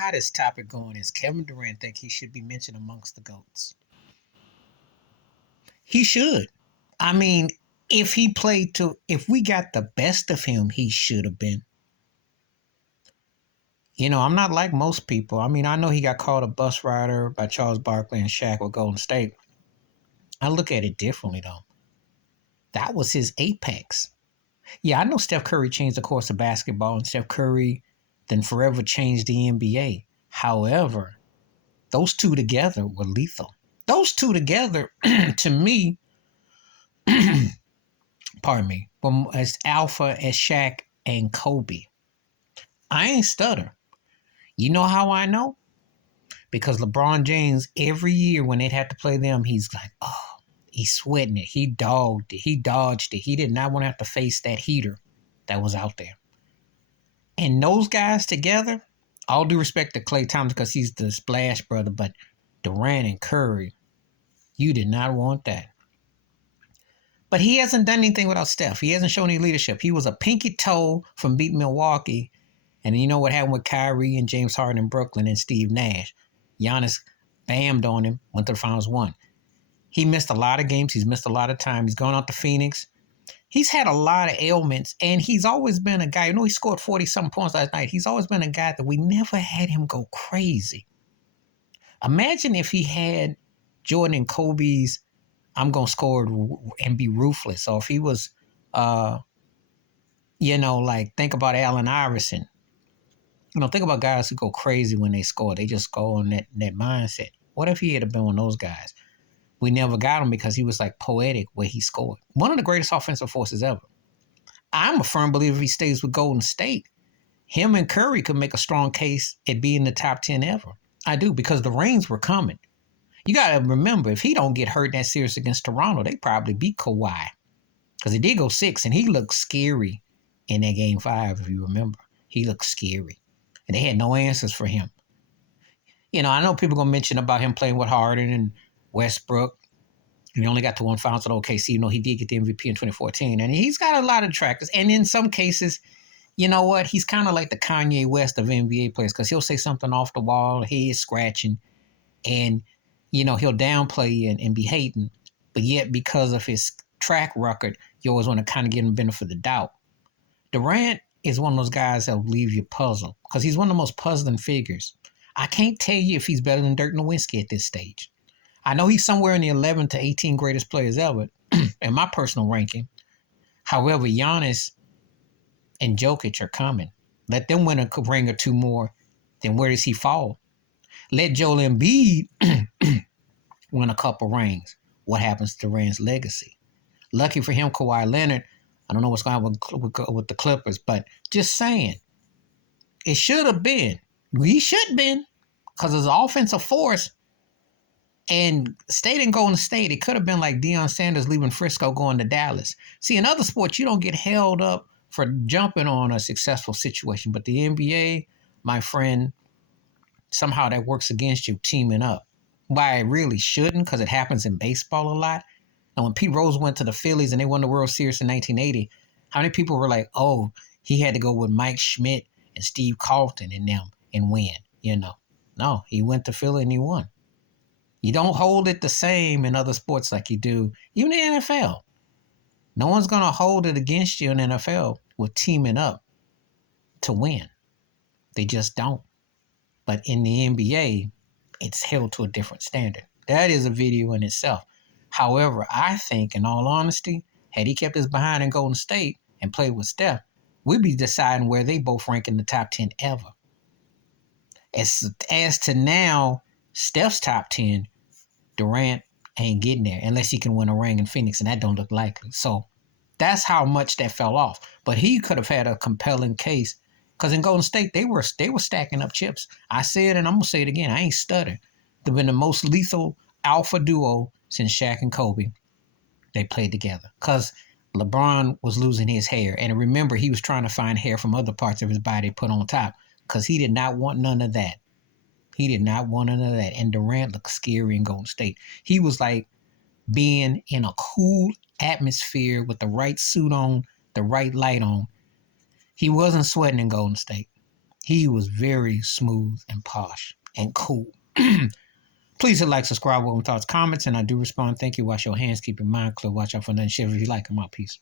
hottest topic going is Kevin Durant think he should be mentioned amongst the GOATs. He should. I mean, if we got the best of him, he should have been. I'm not like most people. I mean, I know he got called a bus rider by Charles Barkley and Shaq with Golden State. I look at it differently, though. That was his apex. Yeah, I know Steph Curry changed the course of basketball, and Steph Curry then forever changed the NBA. However, those two together were lethal. Those two together, to me, pardon me, were as alpha as Shaq and Kobe. I ain't stutter. You know how I know? Because LeBron James, every year when they'd have to play them, he's like, oh, he's sweating it. He dogged it. He dodged it. He did not want to have to face that heater that was out there. And those guys together, all due respect to Klay Thompson because he's the splash brother, but Durant and Curry, you did not want that. But he hasn't done anything without Steph. He hasn't shown any leadership. He was a pinky toe from beating Milwaukee. And you know what happened with Kyrie and James Harden in Brooklyn and Steve Nash? Giannis bammed on him, went to the finals, won. He missed a lot of games. He's missed a lot of time. He's gone out to Phoenix. He's had a lot of ailments, and he's always been a guy. He scored 40-something points last night. He's always been a guy that we never had him go crazy. Imagine if he had Jordan and Kobe's I'm going to score and be ruthless. Or if he was, think about Allen Iverson. Think about guys who go crazy when they score. They just go on that mindset. What if he had been one of those guys? We never got him because he was like poetic where he scored. One of the greatest offensive forces ever. I'm a firm believer if he stays with Golden State, him and Curry could make a strong case at being the top 10 ever. I do, because the rings were coming. You got to remember, if he don't get hurt in that series against Toronto, they probably beat Kawhi. Because he did go 6, and he looked scary in that game 5, if you remember. He looked scary. And they had no answers for him. I know people are going to mention about him playing with Harden and Westbrook. He only got to one finals at OKC. He did get the MVP in 2014. And he's got a lot of detractors. And in some cases, you know what? He's kind of like the Kanye West of NBA players because he'll say something off the wall, head scratching, and, he'll downplay you and be hating. But yet, because of his track record, you always want to kind of give him the benefit of the doubt. Durant is one of those guys that will leave you puzzled because he's one of the most puzzling figures. I can't tell you if he's better than Dirk Nowitzki at this stage. I know he's somewhere in the 11 to 18 greatest players ever in my personal ranking. However, Giannis and Jokic are coming. Let them win a ring or two more, then where does he fall? Let Joel Embiid win a couple rings. What happens to Durant's legacy? Lucky for him, Kawhi Leonard, I don't know what's going on with the Clippers, but just saying, it should have been. We should have been, because as an offensive force, and State and Golden State, it could have been like Deion Sanders leaving Frisco going to Dallas. See, in other sports, you don't get held up for jumping on a successful situation. But the NBA, my friend, somehow that works against you teaming up. Why it really shouldn't, because it happens in baseball a lot. And when Pete Rose went to the Phillies and they won the World Series in 1980, how many people were like, oh, he had to go with Mike Schmidt and Steve Carlton and them and win, No, he went to Philly and he won. You don't hold it the same in other sports like you do, even in the NFL. No one's going to hold it against you in the NFL with teaming up to win. They just don't. But in the NBA, it's held to a different standard. That is a video in itself. However, I think, in all honesty, had he kept his behind in Golden State and played with Steph, we'd be deciding where they both rank in the top 10 ever. As to now, Steph's top 10, Durant ain't getting there unless he can win a ring in Phoenix, and that don't look likely. So that's how much that fell off. But he could have had a compelling case because in Golden State, they were stacking up chips. I said, and I'm going to say it again, I ain't stuttering. They've been the most lethal alpha duo since Shaq and Kobe. They played together because LeBron was losing his hair. And remember, he was trying to find hair from other parts of his body to put on top because he did not want none of that. He did not want none of that. And Durant looked scary in Golden State. He was like being in a cool atmosphere with the right suit on, the right light on. He wasn't sweating in Golden State. He was very smooth and posh and cool. Please hit like, subscribe, welcome thoughts, comments, and I do respond. Thank you. Wash your hands, keep your mind clear, watch out for nothing. Share if you like. I'm out. Peace.